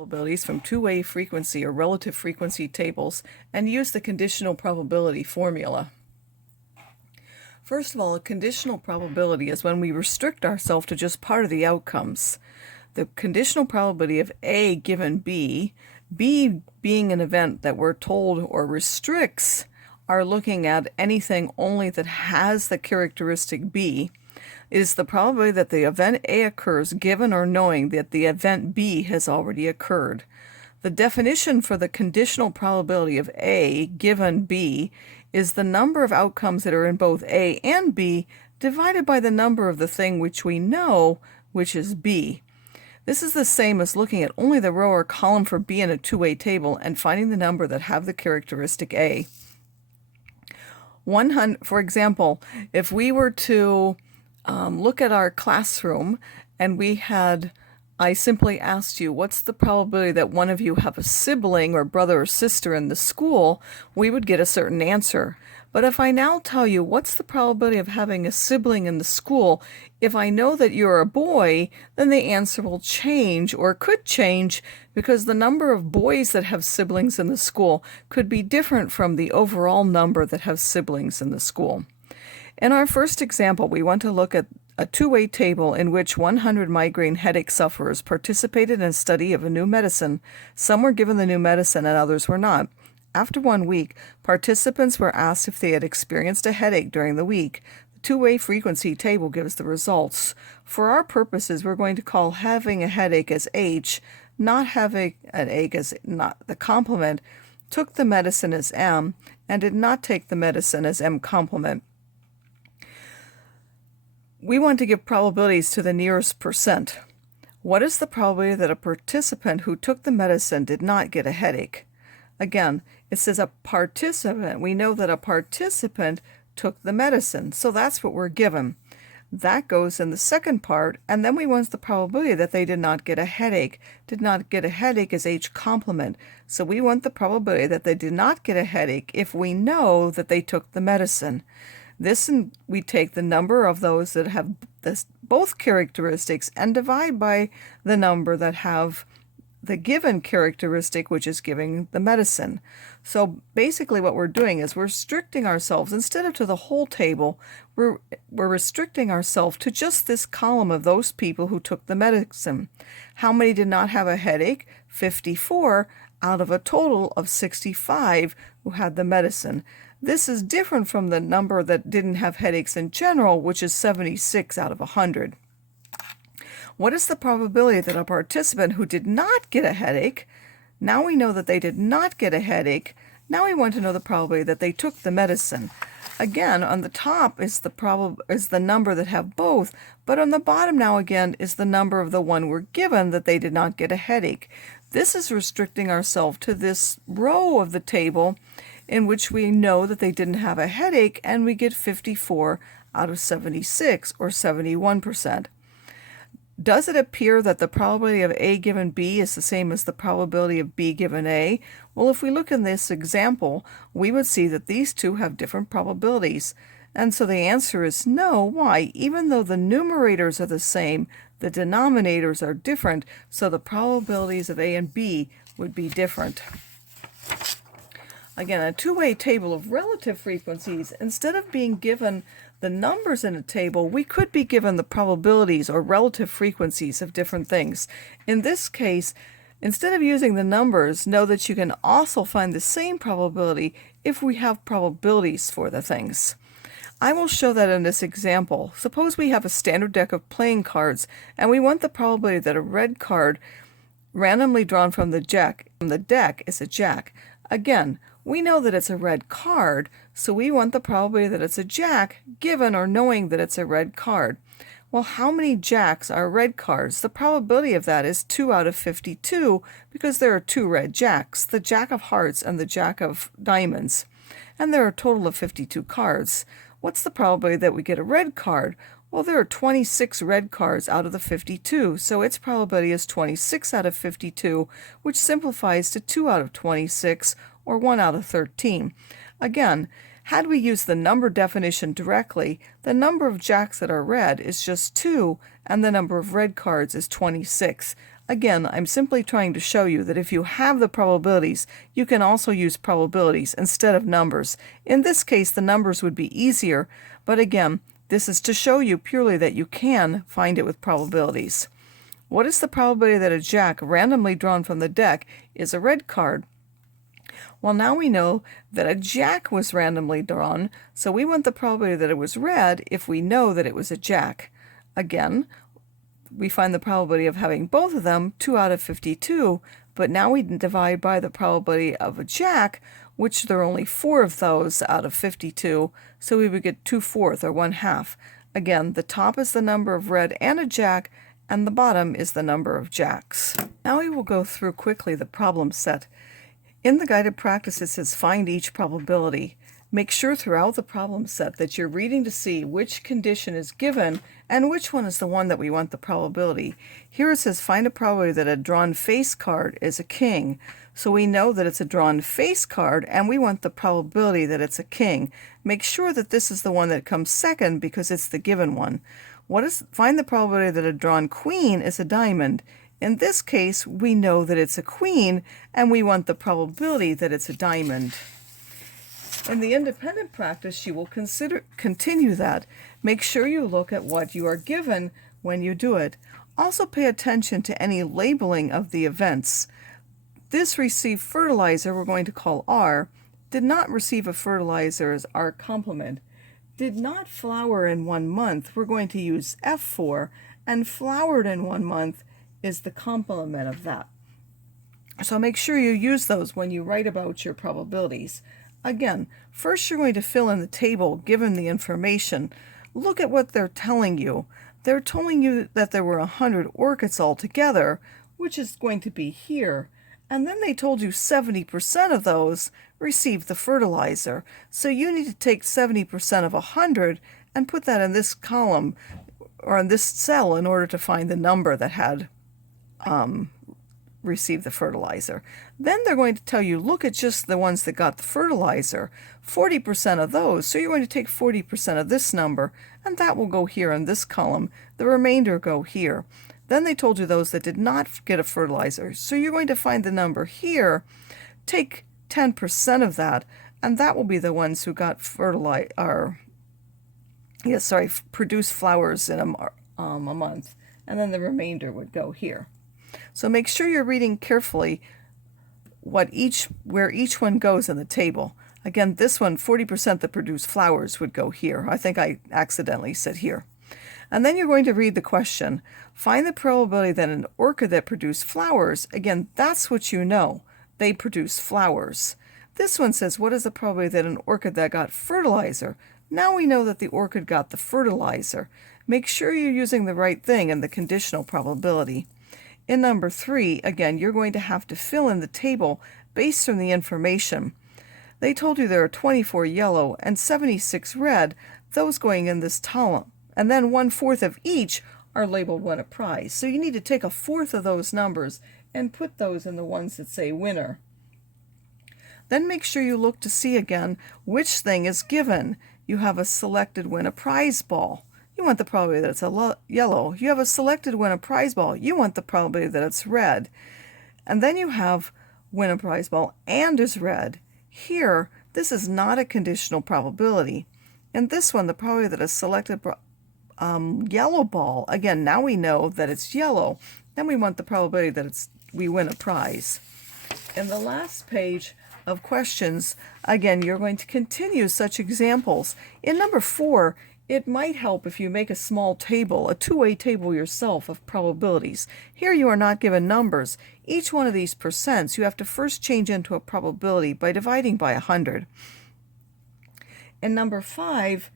Probabilities from two-way frequency or relative frequency tables and use the conditional probability formula. First of all, a conditional probability is when we restrict ourselves to just part of the outcomes. The conditional probability of A given B, B being an event that we're told or restricts our looking at anything only that has the characteristic B, is the probability that the event A occurs given or knowing that the event B has already occurred. The definition for the conditional probability of A given B is the number of outcomes that are in both A and B divided by the number of the thing which we know, which is B. This is the same as looking at only the row or column for B in a two-way table and finding the number that have the characteristic A. For example, if we were to look at our classroom and I simply asked you, what's the probability that one of you have a sibling or brother or sister in the school, we would get a certain answer. But if I now tell you, what's the probability of having a sibling in the school, if I know that you're a boy, then the answer will change or could change because the number of boys that have siblings in the school could be different from the overall number that have siblings in the school. In our first example, we want to look at a two-way table in which 100 migraine headache sufferers participated in a study of a new medicine. Some were given the new medicine and others were not. After 1 week, participants were asked if they had experienced a headache during the week. The two-way frequency table gives the results. For our purposes, we're going to call having a headache as H, not having an ache as not the complement, took the medicine as M, and did not take the medicine as M complement. We want to give probabilities to the nearest percent. What is the probability that a participant who took the medicine did not get a headache? Again, it says a participant. We know that a participant took the medicine, so that's what we're given. That goes in the second part, and then we want the probability that they did not get a headache. Did not get a headache is H complement, so we want the probability that they did not get a headache if we know that they took the medicine. We take the number of those that have both characteristics and divide by the number that have the given characteristic, which is giving the medicine. So basically what we're doing is we're restricting ourselves, instead of to the whole table, we're restricting ourselves to just this column of those people who took the medicine. How many did not have a headache? 54 out of a total of 65 who had the medicine. This is different from the number that didn't have headaches in general, which is 76 out of 100. What is the probability that a participant who did not get a headache, now we know that they did not get a headache, now we want to know the probability that they took the medicine. Again, on the top is the number that have both, but on the bottom now again is the number of the one we're given that they did not get a headache. This is restricting ourselves to this row of the table in which we know that they didn't have a headache, and we get 54 out of 76, or 71%. Does it appear that the probability of A given B is the same as the probability of B given A? Well, if we look in this example, we would see that these two have different probabilities. And so the answer is no. Why? Even though the numerators are the same, the denominators are different, so the probabilities of A and B would be different. Again, a two-way table of relative frequencies, instead of being given the numbers in a table, we could be given the probabilities or relative frequencies of different things. In this case, instead of using the numbers, know that you can also find the same probability if we have probabilities for the things. I will show that in this example. Suppose we have a standard deck of playing cards, and we want the probability that a red card randomly drawn from the deck is a jack. Again, we know that it's a red card, so we want the probability that it's a jack, given or knowing that it's a red card. Well, how many jacks are red cards? The probability of that is 2 out of 52, because there are 2 red jacks, the jack of hearts and the jack of diamonds. And there are a total of 52 cards. What's the probability that we get a red card? Well, there are 26 red cards out of the 52, so its probability is 26 out of 52, which simplifies to 2 out of 26, or 1 out of 13. Again, had we used the number definition directly, the number of jacks that are red is just 2, and the number of red cards is 26. Again, I'm simply trying to show you that if you have the probabilities, you can also use probabilities instead of numbers. In this case, the numbers would be easier, but again, this is to show you purely that you can find it with probabilities. What is the probability that a jack randomly drawn from the deck is a red card? Well, now we know that a jack was randomly drawn, so we want the probability that it was red if we know that it was a jack. Again, we find the probability of having both of them, 2 out of 52, but now we divide by the probability of a jack, which there are only 4 of those out of 52, so we would get 2/4 or 1/2. Again, the top is the number of red and a jack, and the bottom is the number of jacks. Now we will go through quickly the problem set. In the guided practice, it says find each probability. Make sure throughout the problem set that you're reading to see which condition is given and which one is the one that we want the probability. Here it says find a probability that a drawn face card is a king. So we know that it's a drawn face card and we want the probability that it's a king. Make sure that this is the one that comes second because it's the given one. Find the probability that a drawn queen is a diamond. In this case, we know that it's a queen and we want the probability that it's a diamond. In the independent practice, you will continue that. Make sure you look at what you are given when you do it. Also pay attention to any labeling of the events. This received fertilizer, we're going to call R, did not receive a fertilizer as our complement. Did not flower in 1 month, we're going to use F for, and flowered in 1 month is the complement of that. So make sure you use those when you write about your probabilities. Again, first you're going to fill in the table given the information. Look at what they're telling you. They're telling you that there were 100 orchids altogether, which is going to be here. And then they told you 70% of those received the fertilizer. So you need to take 70% of 100 and put that in this column or in this cell in order to find the number that had received the fertilizer. Then they're going to tell you, look at just the ones that got the fertilizer, 40% of those. So you're going to take 40% of this number, and that will go here in this column. The remainder go here. Then they told you those that did not get a fertilizer. So you're going to find the number here, take 10% of that, and that will be the ones who got produce flowers in a month. And then the remainder would go here. So make sure you're reading carefully where each one goes in the table. Again, this one, 40% that produce flowers would go here. I think I accidentally said here. And then you're going to read the question. Find the probability that an orchid that produced flowers, again, that's what you know. They produce flowers. This one says, what is the probability that an orchid that got fertilizer? Now we know that the orchid got the fertilizer. Make sure you're using the right thing in the conditional probability. In number 3, again, you're going to have to fill in the table based on the information. They told you there are 24 yellow and 76 red, those going in this column. And then 1/4 of each are labeled win a prize. So you need to take 1/4 of those numbers and put those in the ones that say winner. Then make sure you look to see again which thing is given. You have a selected win a prize ball. You want the probability that it's yellow. You have a selected win a prize ball. You want the probability that it's red. And then you have win a prize ball and is red. Here, this is not a conditional probability. In this one, the probability that a selected yellow ball, again, now we know that it's yellow. Then we want the probability that we win a prize. In the last page of questions, again, you're going to continue such examples. In number 4, it might help if you make a small table, a two-way table yourself of probabilities. Here you are not given numbers. Each one of these percents you have to first change into a probability by dividing by 100. In number 5,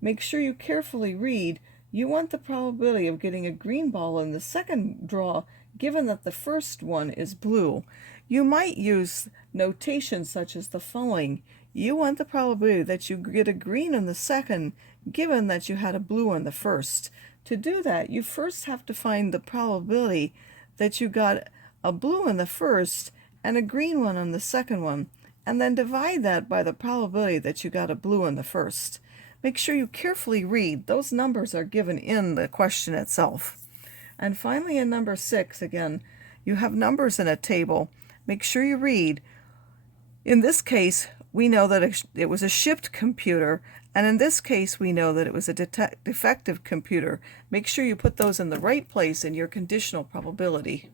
make sure you carefully read. You want the probability of getting a green ball in the second draw given that the first one is blue. You might use notation such as the following. You want the probability that you get a green in the second given that you had a blue in the first. To do that, you first have to find the probability that you got a blue in the first and a green one on the second one, and then divide that by the probability that you got a blue in the first. Make sure you carefully read. Those numbers are given in the question itself. And finally, in number 6, again, you have numbers in a table. Make sure you read. In this case, we know that it was a shipped computer, and in this case, we know that it was a defective computer. Make sure you put those in the right place in your conditional probability.